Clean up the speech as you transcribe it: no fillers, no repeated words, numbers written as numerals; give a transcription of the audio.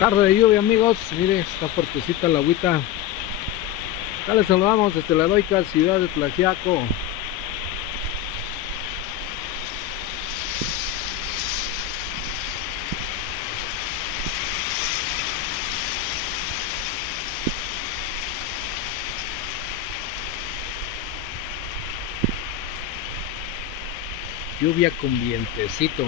Tarde de lluvia, amigos. Mire, está fuertecita la agüita. Acá les saludamos desde la heroica ciudad de Tlaxiaco. Lluvia con vientecito.